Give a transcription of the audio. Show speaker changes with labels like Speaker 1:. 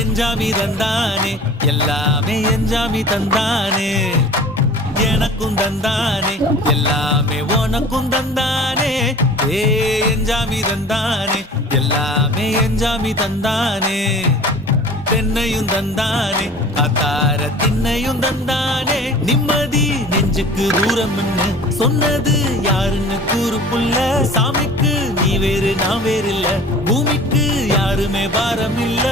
Speaker 1: எஞ்சாமி தந்தானே எல்லாமே எஞ்சாமி தந்தானே. எனக்கும் தந்தானே எல்லாமே உனக்கும் தந்தானே. ஏ எஞ்சாமி தந்தானே எல்லாமே எஞ்சாமி தந்தானே. தென்னையும் தந்தானே காத்தார திண்ணையும் தந்தானே. நிம்மதி நெஞ்சுக்கு தூரம் சொன்னது யாருன்னு கூறு புள்ள சாமிக்கு நீ வேறு நான் வேறு இல்ல பூமிக்கு யாருமே பாரம் இல்ல